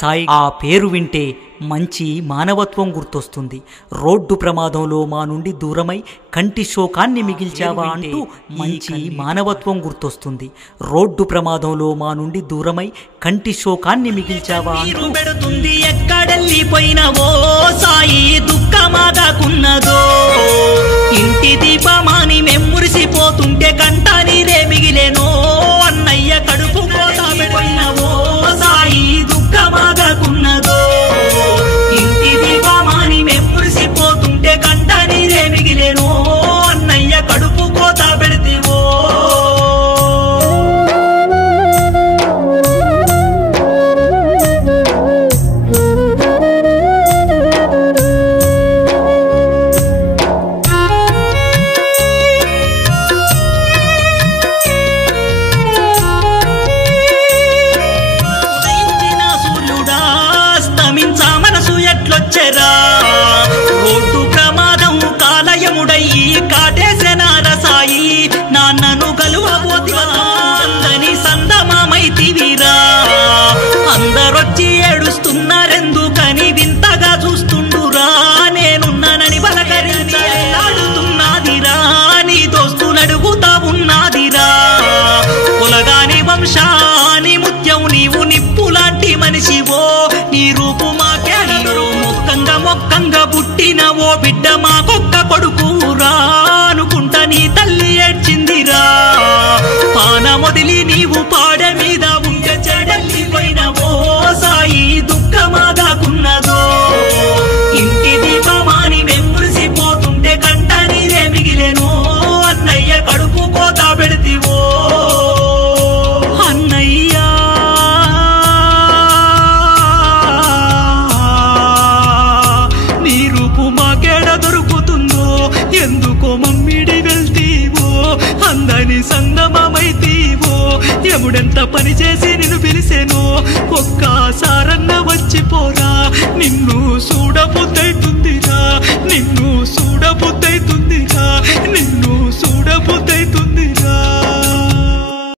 సాయి ఆ పేరు వింటే మంచి మానవత్వం గుర్తొస్తుంది. రోడ్డు ప్రమాదంలో మా నుండి దూరమై కంటి శోకాన్ని మిగిల్చావా అంటూ మంచి మానవత్వం గుర్తొస్తుంది. రోడ్డు ప్రమాదంలో మా నుండి దూరమై కంటి శోకాన్ని మిగిల్చావా అంటూ పెడుతుంది. ఎక్కడెళ్ళిపోయినవో సాయి దుఃఖమాదాకున్నదో ఇంటి దీపమాని మెమ్మురిసిపోతుంటే కంట నీరే మిగిలేనో అన్నయ్య కడుపు కోతా పెడిపోయినవో సాయి దుఃఖమాదాకున్నదో ఇంటి దీపమాని మెమ్మురిసిపోతుంటే కంట నీరే మిగిలేనో అన్నయ్య కడుపు కోతా పెడితివో. రోడ్డు ప్రమాదం కాలయముడయ్యి కాటేసెనార సాయి నాన్నను కలువబోతివా అందని సందమామైతివిరా. అందరొచ్చి ఏడుస్తున్నారెందుకని వింతగా చూస్తుండురా. నేనున్నానని బలకరించాడుతున్నదిరా నీ దోస్తులడుగుతా ఉన్నదిరా. కులగాని వంశాని ముత్యం నీవు నిప్పులాంటి మనిషివో నీ రూపు మాకే మొక్కంగా పుట్టిన ఓ బిడ్డ మాకొక్క కొడుకురా అనుకుంటా నీ తల్లి ఏడ్చిందిరా. పాన మొదిలి నీవు పాడ మీద ఉంటే చెడల్లిపోయినవో సాయి దుఃఖమాదాకున్నదో ఇంటి దీపమాని మెమ్మురిసిపోతుంటే కంట నీరే మిగిలేనో అన్నయ్య కడుపు కోతా పెడితివో. అన్నయ్యా దొరుకుతుందో ఎందుకో మమ్మిడి వెళ్తీవో అందని సంగమమైతీవో ఎముడెంత పని చేసి నిన్ను పిలిసేనో ఒక్కసారన్న వచ్చిపోరా నిన్ను చూడబుద్దైతుంది.